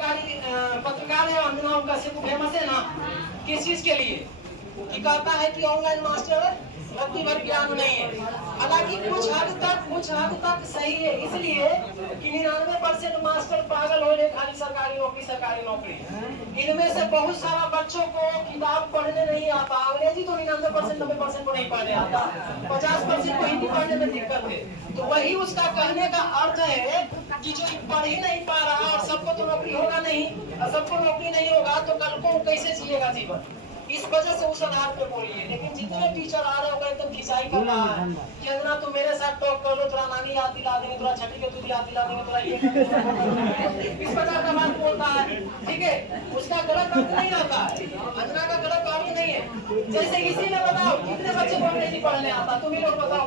पत्रकार है अंजना, उनका सिर्फ फेमस है ना किस चीज के लिए कि कहता है कि ऑनलाइन मास्टर रत्ती भर ज्ञान नहीं है। हालांकि कुछ हद तक सही है, इसलिए कि 99% मास्टर पागल हो रहे खाली सरकारी नौकरी। इनमें से बहुत सारा बच्चों को किताब पढ़ने नहीं आता, अंग्रेजी तो 99% 90% को नहीं पढ़ने आता, 50% को हिंदी पढ़ने में दिक्कत है। तो वही उसका कहने का अर्थ है कि जो पढ़ ही नहीं पा रहा और सबको तो नौकरी होगा नहीं, और सबको नौकरी नहीं होगा तो कल को कैसे जिएगा जीवन। इस वजह से उस आधार पर बोलिए। लेकिन जितने टीचर आ रहे होगा एकदम खिंचाई कर रहा है कि अंजना तू मेरे साथ टॉक कर लो, थोड़ा नानी याद दिला देंगे, थोड़ा छठी के दूध याद दिला देंगे, थोड़ा ये इस प्रकार का बात बोलता है। ठीक है, उसका गलत अर्थ नहीं आता है, अंजना का गलत अर्थ नहीं है। जैसे इसी में बताओ कितने बच्चे को अंग्रेजी पढ़ने आता, तुम ही लोग बताओ।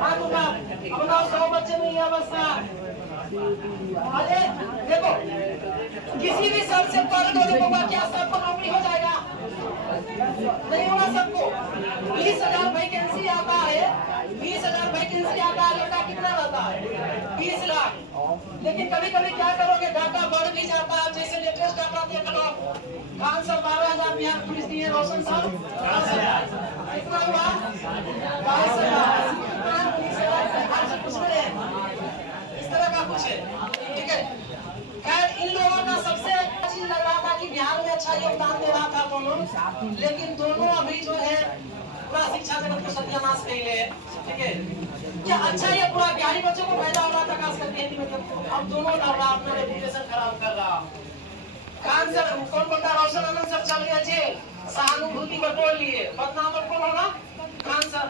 हाँ तुम बताओ 100 बच्चे में यह अवस्था। अरे देखो किसी भी सर से पढ़ दो क्या सबको नौकरी हो जाएगा? नहीं होगा सबको। 20,000 वैकेंसी आता है, 20,000 वैकेंसी आता है, लड़का कितना रहता है 20 लाख। लेकिन कभी कभी क्या करोगे, डाटा बढ़ भी जाता है। जैसे लेटेस्ट डाटा देख लो, खान सर 12,000 बिहार पुलिस दिए, रोशन सर कितना हुआ 22,000, कुछ नहीं इस तरह का कुछ है। ठीक है, खैर इन लोगों का सबसे अच्छा चीज लग रहा था कि बिहार में अच्छा योगदान दे रहा था दोनों, लेकिन दोनों अभी जो है पूरा शिक्षा जगत को सत्यानाश कर ले। ठीक है, क्या अच्छा ये पूरा बिहारी बच्चों को पैदा हो रहा था खास करके हिंदी में, अब दोनों लड़ रहा, अपना रेपुटेशन खराब कर रहा। खान सर कौन बोलता, रोशन आनंद सर चल गए जेल, सहानुभूति बटोर लिए, बदनाम कौन होगा? खान सर।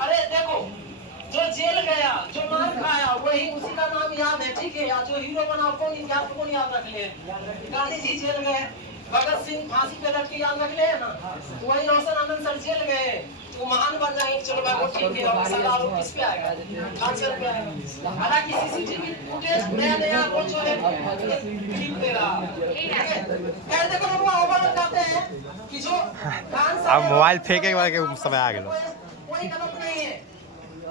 अरे देखो जो जेल गया, जो मार खाया, वही उसी का नाम याद है। ठीक है, या जो हीरो बना कौन याद रख ले? गांधी जी जेल गए, भगत सिंह फांसी पे लटके याद रख ले ना, वही रोशन आनंद सर जेल गए तो महान बन जाएंगे। चलो बाबू ठीक है, अब सारा आरोप किस पे आएगा? खान सर पे आएगा। हालांकि सीसीटीवी फुटेज नया वो जो है क्लिप दे रहा है। खैर देखो वो ओवर कहते हैं कि जो खान सर अब मोबाइल फेंके के समय आ गया, कोई गलत नहीं है।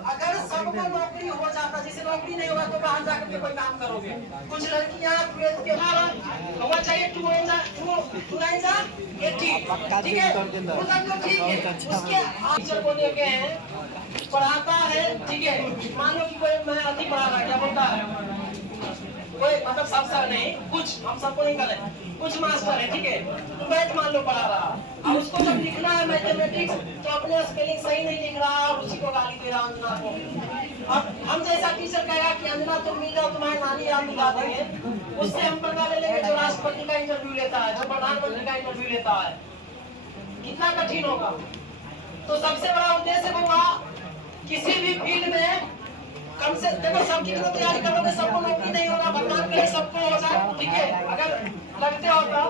अगर सबको नौकरी हो जाता, जैसे नौकरी नहीं होगा तो बाहर जाकर के कोई काम करोगे। कुछ लड़कियां होना चाहिए टू ठीक है, ठीक है। उसके टीचर को लेके हैं, पढ़ाता है। ठीक है, मान लो कि कोई मैं अति पढ़ा रहा, क्या बोलता है कोई मतलब सब नहीं, कुछ हम सबको नहीं करें, कुछ मास्टर है। ठीक है, तो मैथ मान लो पढ़ा रहा, अब उसको जब लिखना है मैथमेटिक्स तो अपने स्पेलिंग सही नहीं लिख रहा और उसी को गाली दे रहा अंजना को। अब हम जैसा टीचर कहेगा कि अंजना तुम मिल जाओ, तुम्हारी नानी याद दिला देंगे, उससे हम पंगा ले लेंगे जो राष्ट्रपति का इंटरव्यू लेता है, जो प्रधानमंत्री का इंटरव्यू लेता है। कितना कठिन होगा। तो सबसे बड़ा उद्देश्य होगा किसी भी फील्ड में कम से देखो सबकी तो तैयारी करोगे, सबको नौकरी नहीं होगा, भगवान करे सबको हो जाए। ठीक है, अगर लगते होगा,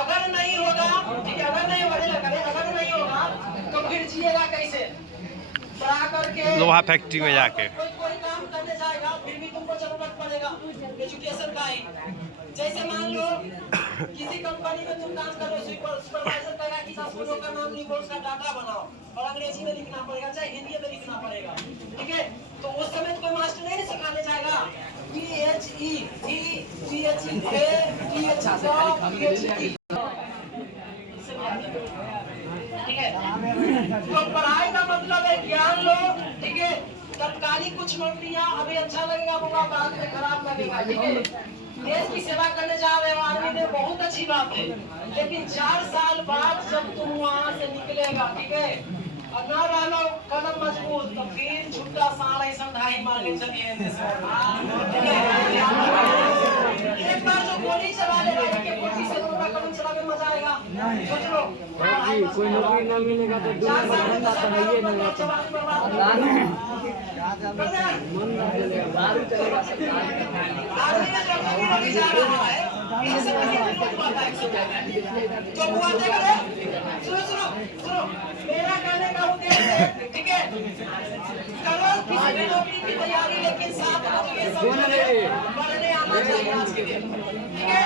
अगर नहीं होगा, ठीक है, अगर नहीं होगा तो फिर जिएगा कैसे? पढ़ा करके लोहा फैक्ट्री में जाके कोई काम करने जाएगा, फिर भी तुमको जरूरत पड़ेगा एजुकेशन का ही। जैसे मान लो किसी कंपनी में तुम काम करो, सुपरवाइजर कहेगा कि 10 लोगों का नाम लिखो, उसका डाटा बनाओ, और अंग्रेजी में लिखना पड़ेगा चाहे हिंदी में लिखना पड़ेगा। ठीक है, तो उस समय कोई मास्टर नहीं सिखाने जाएगा ठीक है, तो पढ़ाई का मतलब है ज्ञान लो। ठीक है, तत्कालिक कुछ नौकरियां अभी अच्छा लगेगा, होगा बाद में खराब लगेगा। ठीक है, देश की सेवा करने जा रहे हो आर्मी में, बहुत अच्छी बात है, लेकिन 4 साल बाद जब तुम वहां से निकलेगा, ठीक है, और न रहना कदम मजबूत तो फिर छुट्टा साल ऐसा ढाई मार के चलिए। एक बार जो गोली चला ले के 40 से कदम चला के मजा आएगा। सोच लो कोई नौकरी न मिलेगा तो दुनिया में तो है नहीं सुनो मेरा कहने का उद्देश्य है। ठीक है, करो किसी भी नौकरी की तैयारी, लेकिन साथ पढ़ने आना चाहिए आज के दिन। ठीक है।